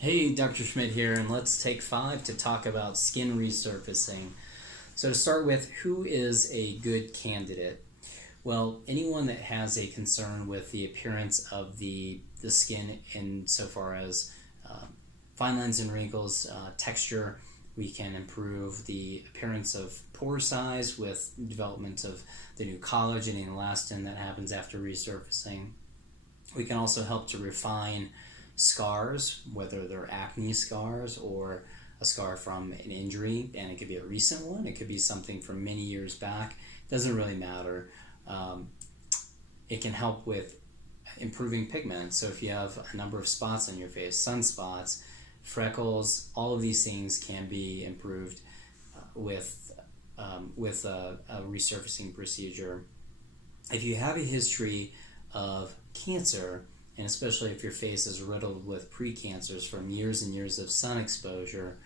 Hey, Dr. Schmidt here, and let's take 5 to talk about skin resurfacing. So to start with, who is a good candidate? Well, anyone that has a concern with the appearance of the skin insofar as fine lines and wrinkles, texture. We can improve the appearance of pore size with development of the new collagen and elastin that happens after resurfacing. We can also help to refine scars, whether they're acne scars or a scar from an injury, and it could be a recent one, it could be something from many years back. It doesn't really matter. It can help with improving pigment. So if you have a number of spots on your face, sunspots, freckles, all of these things can be improved with a resurfacing procedure. If you have a history of cancer, and especially if your face is riddled with precancers from years and years of sun exposure,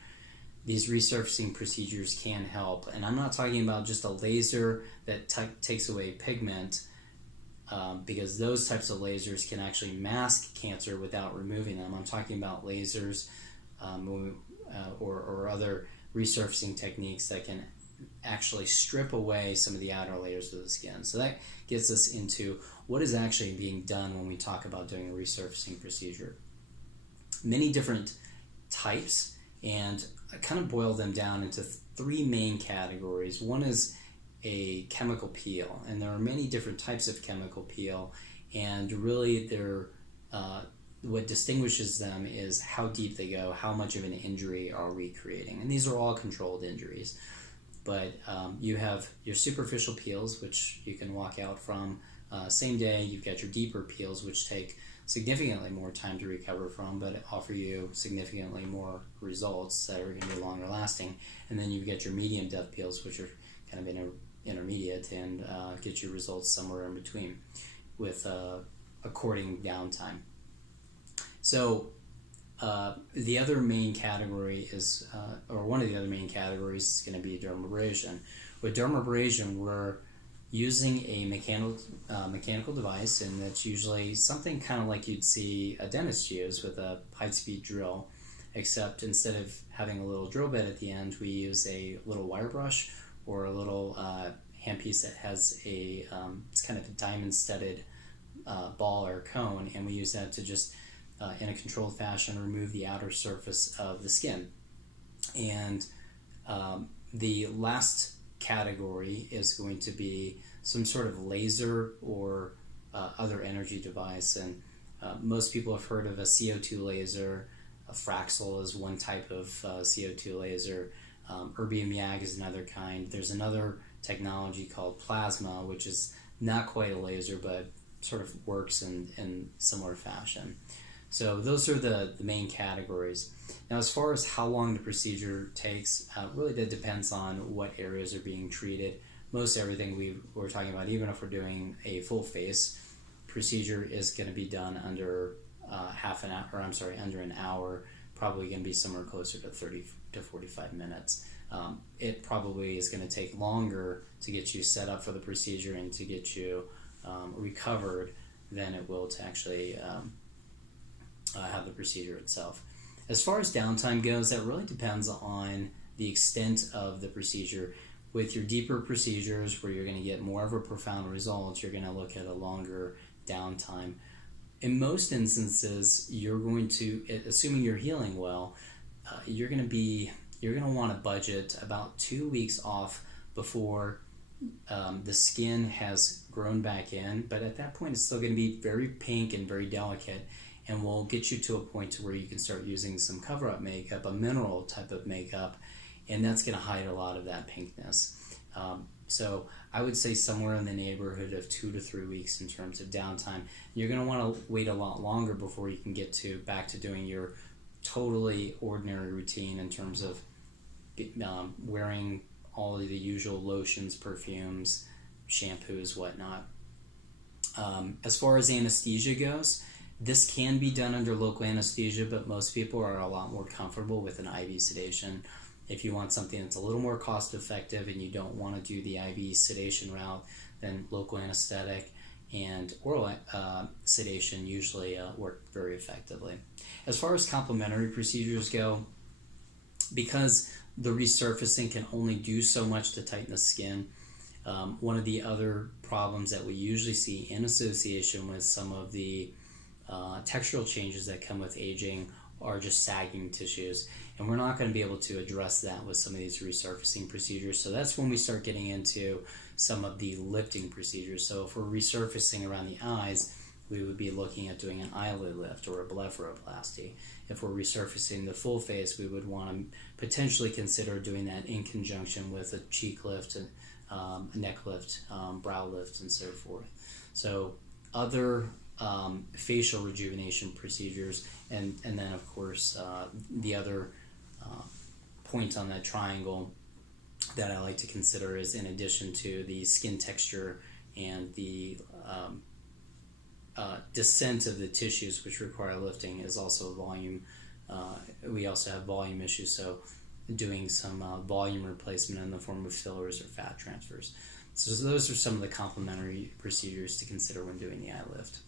these resurfacing procedures can help. And I'm not talking about just a laser that takes away pigment, because those types of lasers can actually mask cancer without removing them. I'm talking about lasers or other resurfacing techniques that can actually strip away some of the outer layers of the skin. So that gets us into what is actually being done when we talk about doing a resurfacing procedure. Many different types, and I kind of boil them down into 3 main categories. One is a chemical peel, and there are many different types of chemical peel, and really what distinguishes them is how deep they go, how much of an injury are we creating, and these are all controlled injuries. But you have your superficial peels, which you can walk out from same day. You've got your deeper peels, which take significantly more time to recover from, but offer you significantly more results that are going to be longer lasting. And then you've got your medium depth peels, which are kind of intermediate and get you results somewhere in between with according downtime. So the other main category is, or one of the other main categories is going to be dermabrasion. With dermabrasion, we're using a mechanical device, and that's usually something kind of like you'd see a dentist use with a high-speed drill, except instead of having a little drill bit at the end, we use a little wire brush or a little handpiece that has it's kind of a diamond-studded ball or cone, and we use that to just in a controlled fashion remove the outer surface of the skin. And the last category is going to be some sort of laser or other energy device, and most people have heard of a CO2 laser. A Fraxel is one type of CO2 laser. Erbium YAG is another kind. There's another technology called plasma, which is not quite a laser but sort of works in similar fashion. So those are the main categories. Now, as far as how long the procedure takes, really that depends on what areas are being treated. Most everything we're talking about, even if we're doing a full face procedure, is going to be done under under an hour. Probably going to be somewhere closer to 30 to 45 minutes. It probably is going to take longer to get you set up for the procedure and to get you recovered than it will to actually have the procedure itself. As far as downtime goes, that really depends on the extent of the procedure. With your deeper procedures, where you're going to get more of a profound result, you're going to look at a longer downtime. In most instances, you're going to, assuming you're healing well, you're going to want to budget about 2 weeks off before the skin has grown back in. But at that point, it's still going to be very pink and very delicate, and will get you to a point to where you can start using some cover-up makeup, a mineral type of makeup, and that's going to hide a lot of that pinkness. So I would say somewhere in the neighborhood of 2 to 3 weeks in terms of downtime. You're going to want to wait a lot longer before you can get back to doing your totally ordinary routine in terms of wearing all of the usual lotions, perfumes, shampoos, whatnot. As far as anesthesia goes, this can be done under local anesthesia, but most people are a lot more comfortable with an IV sedation. If you want something that's a little more cost effective and you don't want to do the IV sedation route, then local anesthetic and oral sedation usually work very effectively. As far as complementary procedures go, because the resurfacing can only do so much to tighten the skin, one of the other problems that we usually see in association with some of the textural changes that come with aging are just sagging tissues, and we're not going to be able to address that with some of these resurfacing procedures. So that's when we start getting into some of the lifting procedures. So if we're resurfacing around the eyes, we would be looking at doing an eyelid lift or a blepharoplasty. If we're resurfacing the full face, we would want to potentially consider doing that in conjunction with a cheek lift, a neck lift, brow lift, and so forth. So other facial rejuvenation procedures, and then of course the other point on that triangle that I like to consider is, in addition to the skin texture and the descent of the tissues which require lifting, is also volume. We also have volume issues, so doing some volume replacement in the form of fillers or fat transfers. So those are some of the complementary procedures to consider when doing the eye lift,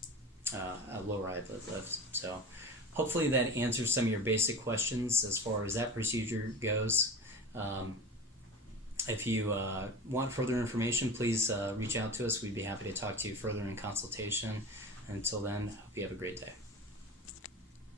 lower eyelid lift. So hopefully that answers some of your basic questions as far as that procedure goes. If you want further information, please reach out to us. We'd be happy to talk to you further in consultation. Until then, hope you have a great day.